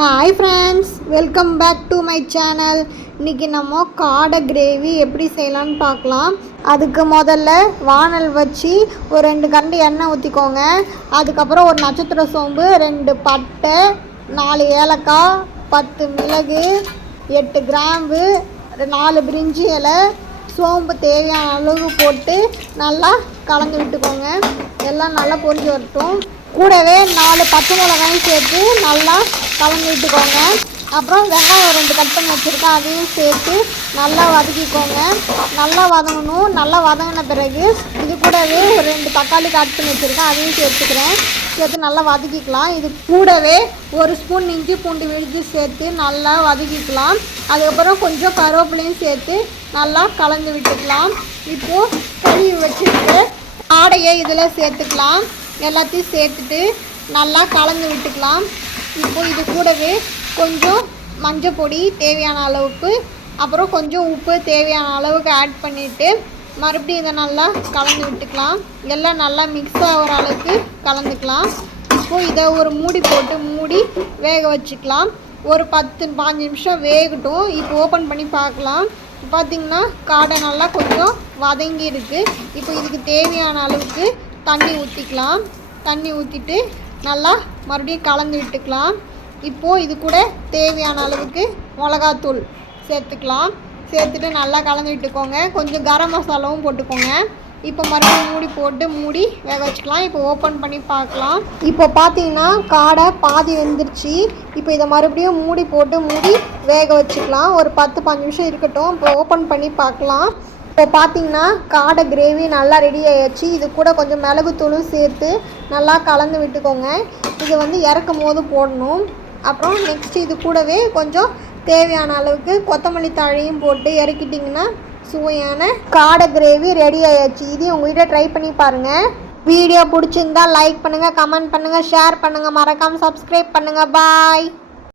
Hi friends, welcome back to my channel. இன்றைக்கி நம்ம காடை கிரேவி எப்படி செய்யலான்னு பார்க்கலாம். அதுக்கு முதல்ல வானல் வச்சு ஒரு 2 கரண்டி எண்ணெய் ஊற்றிக்கோங்க. அதுக்கப்புறம் ஒரு நட்சத்திர சோம்பு, 2 பட்டை, 4 ஏலக்காய், 10 மிளகு, 8 கிராம்பு, 4 பிரிஞ்சி இலை, சோம்பு தேவையான அளவு போட்டு நல்லா கலந்து விட்டுக்கோங்க. எல்லாம் நல்லா பொரிஞ்சு வரட்டும். கூடவே 4 பச்சை மிளகாயும் சேர்த்து நல்லா கலந்து விட்டுக்கோங்க. அப்புறம் வெங்காயம் 2 கட் பண்ணி வச்சுருக்கேன், அதையும் சேர்த்து நல்லா வதக்கிக்கோங்க. நல்லா வதங்கணும். நல்லா வதங்கின பிறகு இது கூடவே ஒரு 2 தக்காளி கட் பண்ணி வச்சுருக்கேன், அதையும் சேர்த்துக்கிறேன். சேர்த்து நல்லா வதக்கிக்கலாம். இது கூடவே 1 ஸ்பூன் இஞ்சி பூண்டு விழுது சேர்த்து நல்லா வதக்கிக்கலாம். அதுக்கப்புறம் கொஞ்சம் கருவேப்பிலையும் சேர்த்து நல்லா கலந்து விட்டுக்கலாம். இப்போது கழுவி வச்சுட்டு ஆடையை இதில் சேர்த்துக்கலாம். எல்லாத்தையும் சேர்த்துட்டு நல்லா கலந்து விட்டுக்கலாம். இப்போ இது கூடவே கொஞ்சம் மஞ்சள் பொடி தேவையான அளவுக்கு, அப்புறம் கொஞ்சம் உப்பு தேவையான அளவுக்கு ஆட் பண்ணிவிட்டு மறுபடியும் இதை நல்லா கலந்து விட்டுக்கலாம். எல்லாம் நல்லா மிக்ஸ் ஆகிற அளவுக்கு கலந்துக்கலாம். இப்போது இதை ஒரு மூடி போட்டு மூடி வேக வச்சுக்கலாம். ஒரு 10-15 நிமிஷம் வேகட்டும். இப்போ ஓப்பன் பண்ணி பார்க்கலாம். பார்த்திங்கன்னா காடை நல்லா கொஞ்சம் வதங்கி இருக்குது. இப்போ இதுக்கு தேவையான அளவுக்கு தண்ணி ஊற்றிக்கலாம். தண்ணி ஊற்றிட்டு நல்லா மறுபடியும் கலந்து விட்டுக்கலாம். இப்போது இது கூட தேவையான அளவுக்கு மிளகாத்தூள் சேர்த்துக்கலாம். சேர்த்துட்டு நல்லா கலந்து விட்டுக்கோங்க. கொஞ்சம் கரம் மசாலாவும் போட்டுக்கோங்க. இப்போ மறுபடியும் மூடி போட்டு மூடி வேக வச்சுக்கலாம். இப்போ ஓப்பன் பண்ணி பார்க்கலாம். இப்போ பார்த்தீங்கன்னா காடை பாதி வெந்துருச்சு. இப்போ இதை மறுபடியும் மூடி போட்டு மூடி வேக வச்சுக்கலாம். ஒரு 10-15 நிமிஷம் இருக்கட்டும். இப்போ ஓப்பன் பண்ணி பார்க்கலாம். இப்போ பார்த்தீங்கன்னா காடை கிரேவி நல்லா ரெடி ஆகிடுச்சு. இது கூட கொஞ்சம் மிளகுத்தூளும் சேர்த்து நல்லா கலந்து விட்டுக்கோங்க. இது இறக்கும் போது போடணும். அப்புறம் நெக்ஸ்ட்டு இது கூடவே கொஞ்சம் தேவையான அளவுக்கு கொத்தமல்லி தழையும் போட்டு இறக்கிட்டிங்கன்னா சுவையான காடை கிரேவி ரெடி ஆகிடுச்சு. இதையும் உங்கள் வீட்டை ட்ரை பண்ணி பாருங்கள். வீடியோ பிடிச்சிருந்தா லைக் பண்ணுங்கள், கமெண்ட் பண்ணுங்கள், ஷேர் பண்ணுங்கள், மறக்காமல் சப்ஸ்கிரைப் பண்ணுங்கள். பாய்.